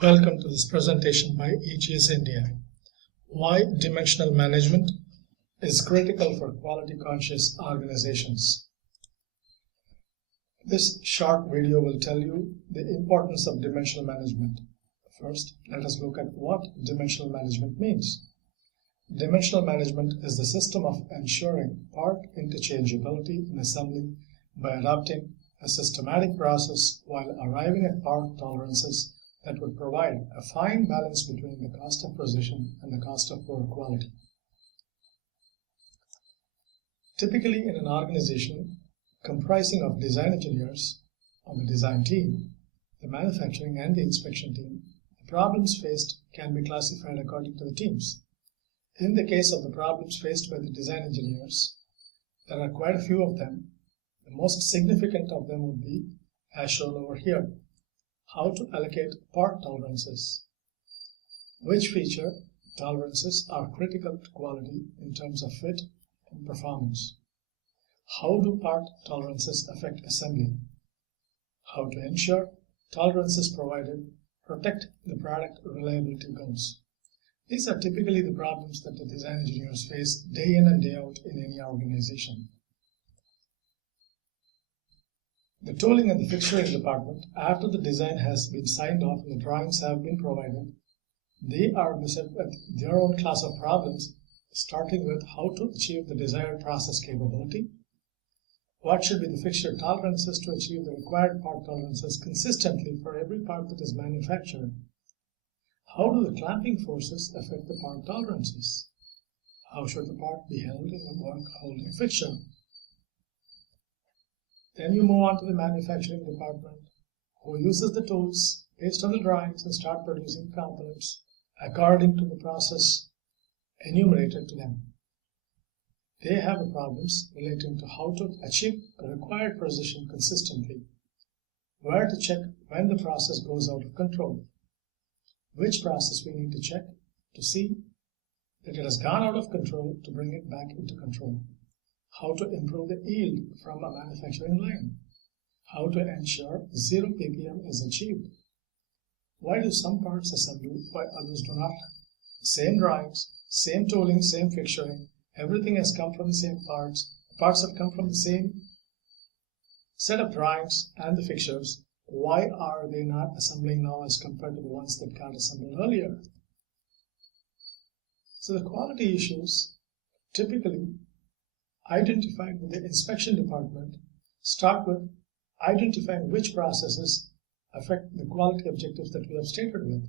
Welcome to this presentation by EGS India. Why dimensional management is critical for quality-conscious organizations. This short video will tell you the importance of dimensional management. First, let us look at what dimensional management means. Dimensional management is the system of ensuring part interchangeability in assembly by adopting a systematic process while arriving at part tolerances that would provide a fine balance between the cost of precision and the cost of poor quality. Typically, in an organization comprising of design engineers on the design team, the manufacturing and the inspection team, the problems faced can be classified according to the teams. In the case of the problems faced by the design engineers, there are quite a few of them. The most significant of them would be, as shown over here, how to allocate part tolerances. Which feature tolerances are critical to quality in terms of fit and performance? How do part tolerances affect assembly? How to ensure tolerances provided protect the product reliability goals. These are typically the problems that the design engineers face day in and day out in any organization. The tooling and the fixturing department, after the design has been signed off and the drawings have been provided, they are beset with their own class of problems, starting with how to achieve the desired process capability, what should be the fixture tolerances to achieve the required part tolerances consistently for every part that is manufactured, how do the clamping forces affect the part tolerances, how should the part be held in the work holding fixture. Then you move on to the manufacturing department, who uses the tools based on the drawings and start producing components according to the process enumerated to them. They have the problems relating to how to achieve the required precision consistently, where to check when the process goes out of control, which process we need to check to see that it has gone out of control to bring it back into control, how to improve the yield from a manufacturing line, how to ensure 0 ppm is achieved, why do some parts assemble while others do not. Same drawings, same tooling, same fixturing, everything has come from the same parts, the parts have come from the same set of drawings and the fixtures. Why are they not assembling now as compared to the ones that got assembled earlier? So the quality issues typically identified with the inspection department start with identifying which processes affect the quality objectives that we have stated with.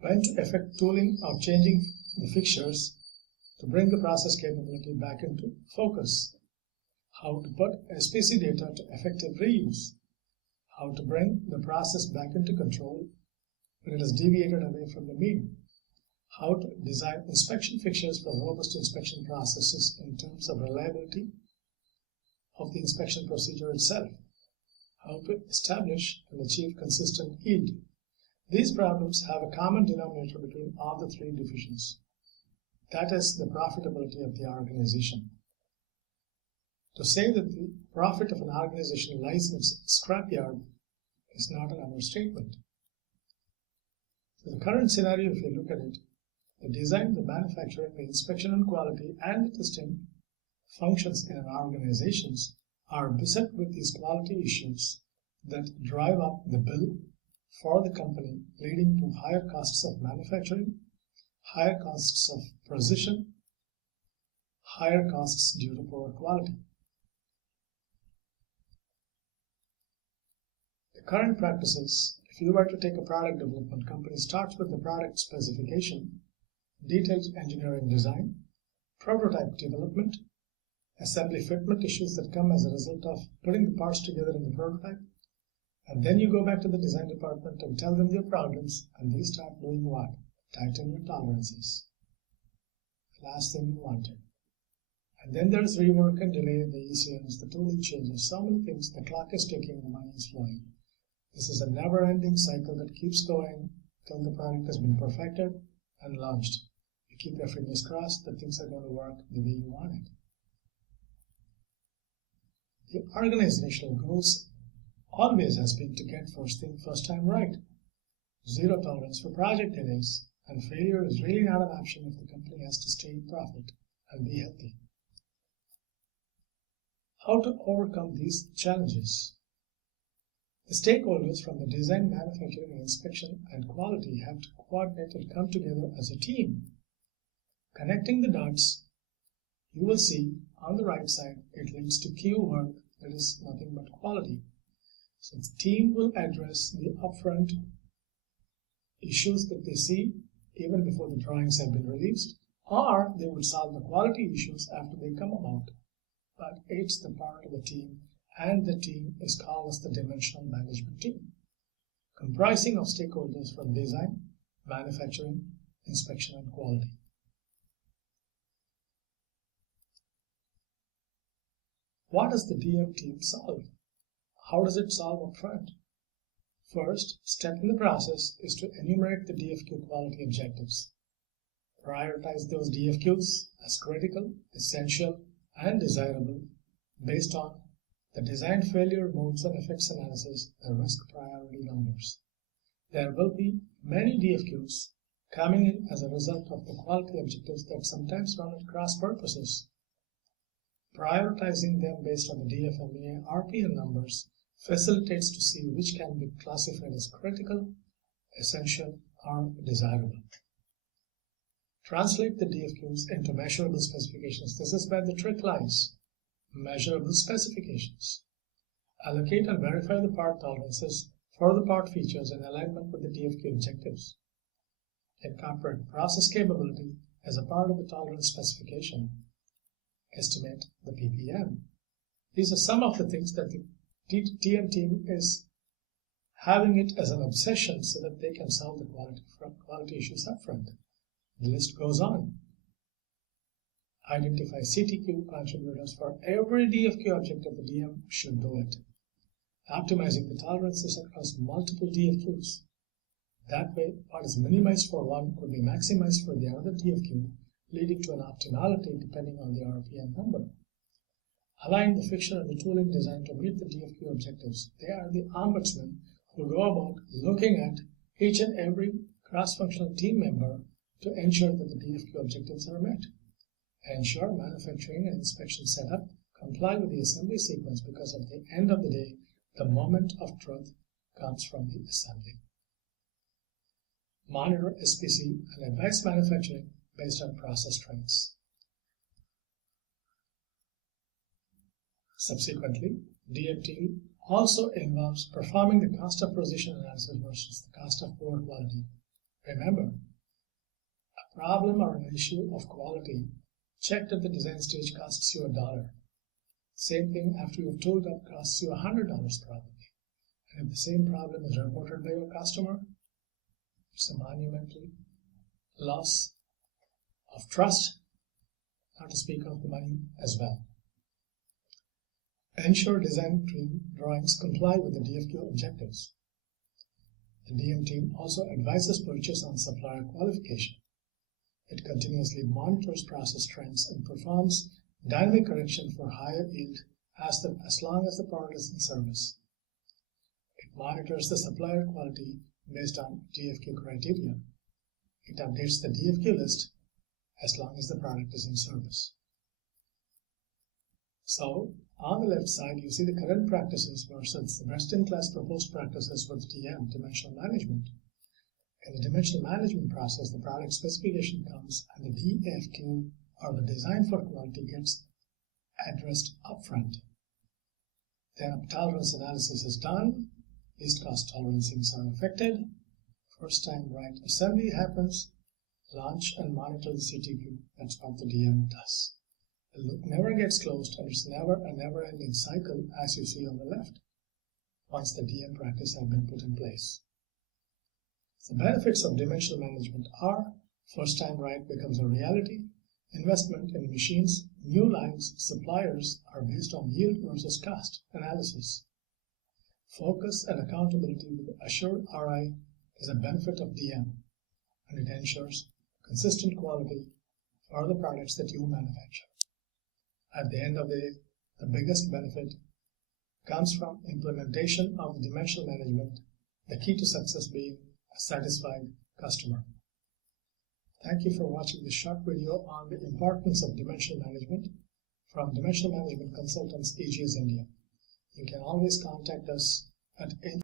When to effect tooling or changing the fixtures to bring the process capability back into focus. How to put SPC data to effective reuse. How to bring the process back into control when it has deviated away from the mean. How to design inspection fixtures for robust inspection processes in terms of reliability of the inspection procedure itself. How to establish and achieve consistent yield. These problems have a common denominator between all the three divisions. That is the profitability of the organization. To say that the profit of an organization lies in its scrapyard is not an understatement. So the current scenario, if you look at it, the design, the manufacturing, the inspection and quality, and the testing functions in an organization are beset with these quality issues that drive up the bill for the company, leading to higher costs of manufacturing, higher costs of precision, higher costs due to poor quality. The current practices, if you were to take a product development company, starts with the product specification, detailed engineering design, prototype development, assembly fitment issues that come as a result of putting the parts together in the prototype, and then you go back to the design department and tell them your problems, and they start doing what? Tighten your tolerances. Last thing you wanted. And then there's rework and delay, the ECMs, the tooling changes, so many things, the clock is ticking, the money is flowing. This is a never-ending cycle that keeps going till the product has been perfected and launched. You keep your fingers crossed that things are going to work the way you want it. The organizational goals always has been to get first thing first time right. zero tolerance for project delays, and failure is really not an option if the company has to stay in profit and be healthy. How to overcome these challenges? The stakeholders from the design, manufacturing, inspection, and quality have to coordinate and come together as a team. Connecting the dots, you will see on the right side, it leads to key work that is nothing but quality. So the team will address the upfront issues that they see even before the drawings have been released, or they will solve the quality issues after they come about. But it's the part of the team, and the team is called as the dimensional management team, comprising of stakeholders from design, manufacturing, inspection, and quality. What does the DM team solve? How does it solve up front? First step in the process is to enumerate the DFQ quality objectives. Prioritize those DFQs as critical, essential, and desirable based on the design failure modes and effects analysis, the risk priority numbers. There will be many DFQs coming in as a result of the quality objectives that sometimes run at cross purposes. Prioritizing them based on the DFMEA RPN numbers facilitates to see which can be classified as critical, essential, or desirable. Translate the DFQs into measurable specifications. This is where the trick lies. Measurable specifications. Allocate and verify the part tolerances for the part features in alignment with the DFQ objectives. Incorporate process capability as a part of the tolerance specification. Estimate the PPM. These are some of the things that the DM team is having it as an obsession so that they can solve the quality issues up front. The list goes on. Identify CTQ contributors for every DFQ objective. The DM should do it. Optimizing the tolerances across multiple DFQs. That way, what is minimized for one could be maximized for the other DFQ, leading to an optimality depending on the RPM number. Align the fixture and the tooling design to meet the DFQ objectives. They are the ombudsman who go about looking at each and every cross-functional team member to ensure that the DFQ objectives are met. Ensure manufacturing and inspection setup comply with the assembly sequence, because at the end of the day, the moment of truth comes from the assembly. Monitor SPC and advise manufacturing based on process trends. Subsequently, DMT also involves performing the cost of precision analysis versus the cost of poor quality. Remember, a problem or an issue of quality checked at the design stage costs you $1. Same thing after you've tooled up costs you $100 probably. And if the same problem is reported by your customer, it's a monumental loss of trust, not to speak of the money as well. Ensure design drawings comply with the DFQ objectives. The DM team also advises purchase on supplier qualification. It continuously monitors process trends and performs dynamic correction for higher yield as long as the product is in service. It monitors the supplier quality based on DFQ criteria. It updates the DFQ list as long as the product is in service. So, on the left side, you see the current practices versus the best-in-class proposed practices with DM, dimensional management. In the dimensional management process, the product specification comes and the DFQ, or the design for quality, gets addressed upfront. Then a tolerance analysis is done, least cost tolerancings are affected, first time right assembly happens, launch and monitor the CTQ. That's what the DM does. The loop never gets closed, and it's never a never-ending cycle, as you see on the left, once the DM practice has been put in place. The benefits of dimensional management are: first time right becomes a reality, investment in machines, new lines, suppliers are based on yield versus cost analysis. Focus and accountability with assured RI is a benefit of DM, and it ensures consistent quality for the products that you manufacture. At the end of the day, the biggest benefit comes from implementation of dimensional management, the key to success being a satisfied customer. Thank you for watching this short video on the importance of dimensional management from Dimensional Management Consultants, AGS India. You can always contact us at any